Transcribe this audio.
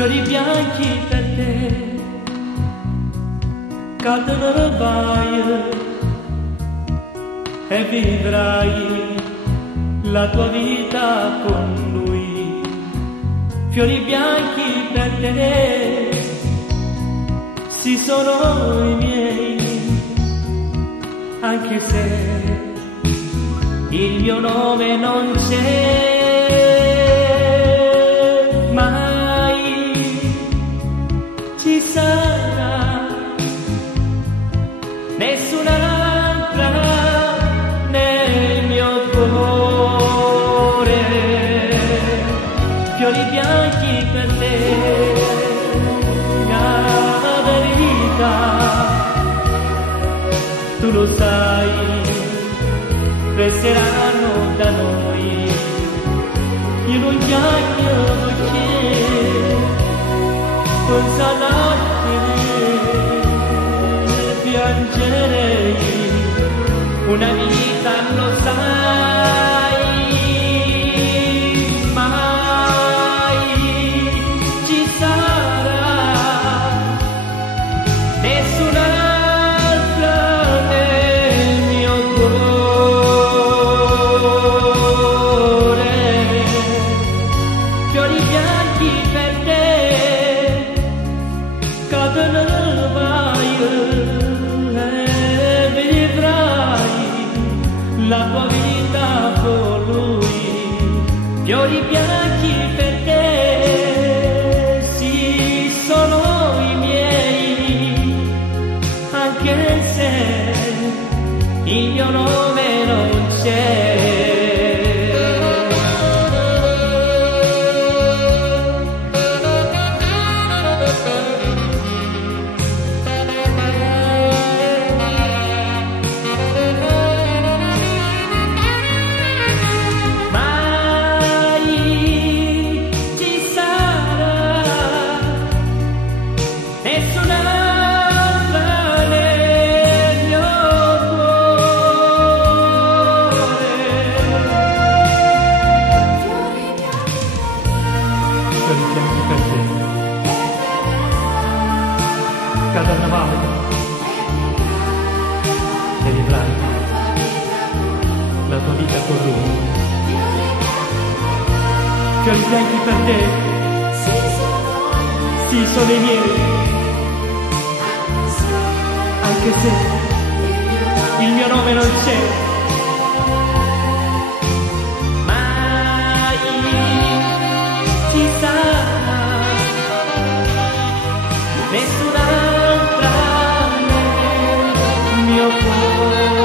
fiori bianchi per te, cadono le baie e vivrai la tua vita con lui. Fiori bianchi per te, sì sono i miei, anche se il mio nome non c'è. Ci sarà nessun'altra nel mio cuore, fiori bianchi per te, la verità, tu lo sai, resteranno da noi in un giardino senza lacrime piangerei una vita, lo sai, mai ci sarà nessun'altra nel mio cuore, fiori bianchi per te, cadono le baie e vivrai la tua vita con lui. Fiori bianchi per te, sì sono i miei, anche se il mio nome non c'è. Fiori bianchi per te, carnevale e vivrai la tua vita con lui. Fiori bianchi per te, sì sono i miei, anche se il mio nome non c'è. Ci sarà nessun'altra nel mio cuore.